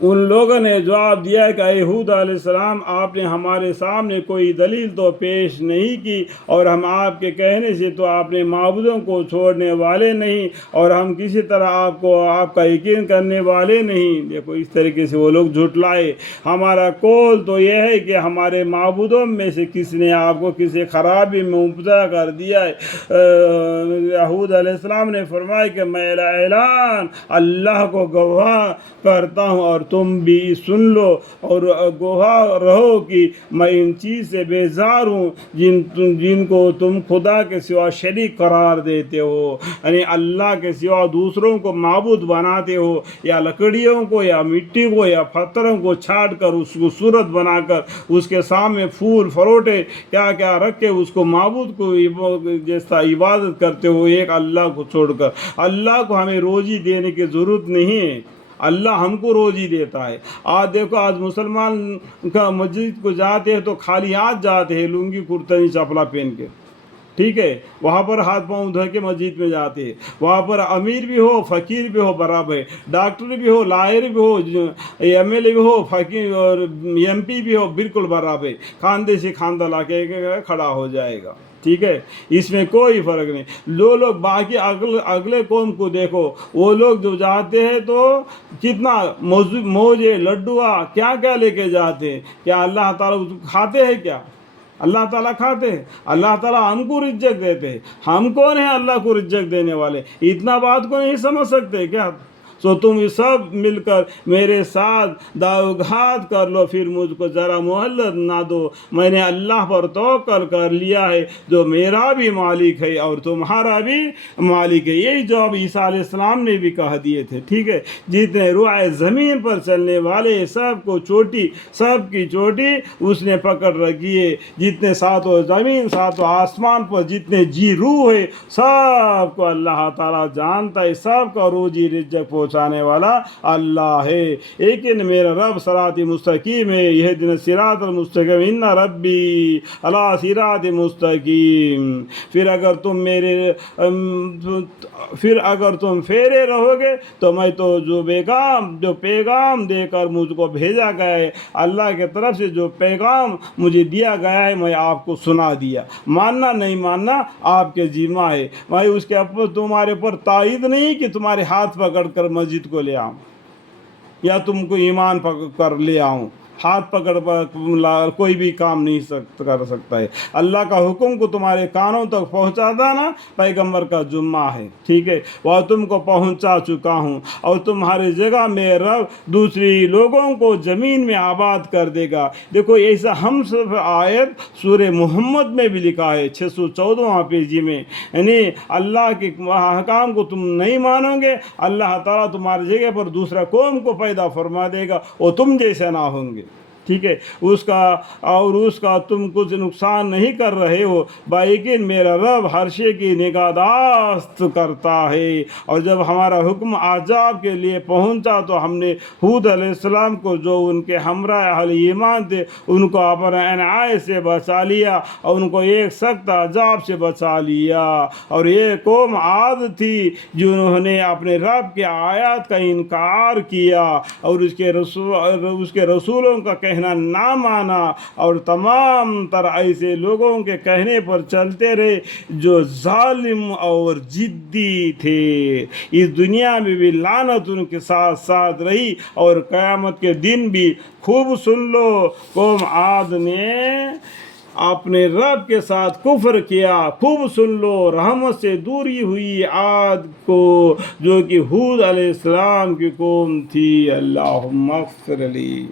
ان لوگوں نے جواب دیا کہ اے ہود علیہ السلام، آپ نے ہمارے سامنے کوئی دلیل تو پیش نہیں کی، اور ہم آپ کے کہنے سے تو آپ نے معبودوں کو چھوڑنے والے نہیں، اور ہم کسی طرح آپ کا یقین کرنے والے نہیں۔ دیکھو اس طریقے سے وہ لوگ جھٹلائے۔ ہمارا قول تو یہ ہے کہ ہمارے معبودوں میں سے کس نے آپ کو کسی خرابی میں مبتلا کر دیا ہے۔ ہود علیہ السلام نے فرمایا کہ میں اعلان اللہ کو گواہ کرتا ہوں، اور تم بھی سن لو اور گواہ رہو کہ میں ان چیز سے بیزار ہوں جن کو تم خدا کے سوا شریک قرار دیتے ہو، یعنی اللہ کے سوا دوسروں کو معبود بناتے ہو، یا لکڑیوں کو یا مٹی کو یا پتھروں کو چھاٹ کر اس کو صورت بنا کر اس کے سامنے پھول فروٹے کیا کیا رکھ کے اس کو معبود کو جیسا عبادت کرتے ہو ایک اللہ کو چھوڑ کر۔ اللہ کو ہمیں روزی دینے کی ضرورت نہیں ہے، اللہ ہم کو روزی دیتا ہے۔ آج دیکھو، آج مسلمان کا مسجد کو جاتے ہیں تو خالی ہاتھ جاتے ہیں، لنگی کرتنی چپلا پہن کے، ٹھیک ہے، وہاں پر ہاتھ پاؤں دھو کے مسجد میں جاتے ہیں۔ وہاں پر امیر بھی ہو فقیر بھی ہو برابر ہے، ڈاکٹر بھی ہو لائر بھی ہو ایم ایل اے بھی ہو فقیر اور ایم پی بھی ہو، بالکل برابر ہے، کاندھے سے کاندھا لا کے کھڑا ہو جائے گا، ٹھیک ہے، اس میں کوئی فرق نہیں۔ جو لوگ باقی اگلے قوم کو دیکھو، وہ لوگ جو جاتے ہیں تو کتنا موجے لڈوا کیا کیا لے کے جاتے ہیں۔ کیا اللہ تعالیٰ کھاتے ہیں؟ کیا اللہ تعالیٰ کھاتے ہیں؟ اللہ تعالیٰ ہم کو رزق دیتے ہیں، ہم کون ہیں اللہ کو رزق دینے والے؟ اتنا بات کو نہیں سمجھ سکتے کیا؟ سو تم سب مل کر میرے ساتھ داؤگھات کر لو، پھر مجھ کو ذرا مہلت نہ دو۔ میں نے اللہ پر توکل کر لیا ہے جو میرا بھی مالک ہے اور تمہارا بھی مالک ہے۔ یہی جواب عیسیٰ علیہ السلام نے بھی کہہ دیے تھے، ٹھیک ہے۔ جتنے روئے زمین پر چلنے والے سب کو چوٹی، سب کی چوٹی اس نے پکڑ رکھی ہے۔ جتنے ساتوں زمین ساتوں آسمان پر جتنے جی روح ہے سب کو اللہ تعالیٰ جانتا ہے، سب کا روزی رزق پہنچانے والا اللہ ہے۔ لیکن میرا رب صراط مستقیم ہے، یہ دن صراط المستقیم، ان ربی علی صراط مستقیم۔ پھر اگر تم پھیرے رہو گے تو میں تو جو پیغام دے کر مجھ کو بھیجا گیا ہے، اللہ کی طرف سے جو پیغام مجھے دیا گیا ہے میں آپ کو سنا دیا۔ ماننا نہیں ماننا آپ کے ذمہ ہے، میں اس کے تمہارے پر تائید نہیں کہ تمہارے ہاتھ پکڑ کر مسجد کو لے آؤں یا تم کو ایمان کر لے آؤں۔ ہاتھ پکڑ کوئی بھی کام نہیں کر سکتا ہے۔ اللہ کا حکم کو تمہارے کانوں تک پہنچا دینا پیغمبر کا ذمہ ہے، ٹھیک ہے، وہ تم کو پہنچا چکا ہوں، اور تمہاری جگہ میں رب دوسری لوگوں کو زمین میں آباد کر دے گا۔ دیکھو ایسا ہم سب آیت سورہ محمد میں بھی لکھا ہے 614واں پیجی میں، یعنی اللہ کے احکام کو تم نہیں مانو گے، اللہ تعالیٰ تمہاری جگہ پر دوسرا قوم کو پیدا فرما دے گا، وہ تم جیسے نہ ہوں گے، ٹھیک ہے، اس کا تم کچھ نقصان نہیں کر رہے ہو، لیکن میرا رب ہر شے کی نگہداشت کرتا ہے۔ اور جب ہمارا حکم عذاب کے لیے پہنچا تو ہم نے ہود علیہ السلام کو جو ان کے ہمراہ اہل ایمان تھے ان کو اپنے عنایت سے بچا لیا اور ان کو ایک سخت عذاب سے بچا لیا۔ اور یہ قوم عاد تھی جنہوں نے اپنے رب کے آیات کا انکار کیا اور اس کے رسولوں کا کہنا نہ مانا، اور تمام تر ایسے لوگوں کے کہنے پر چلتے رہے جو ظالم اور ضدی تھے۔ اس دنیا میں بھی لعنت ان کے ساتھ ساتھ رہی اور قیامت کے دن بھی۔ خوب سن لو، قوم عاد نے اپنے رب کے ساتھ کفر کیا، خوب سن لو، رحمت سے دوری ہوئی عاد کو جو کہ ہود علیہ السلام کی قوم تھی۔ اللہم اغفر لی۔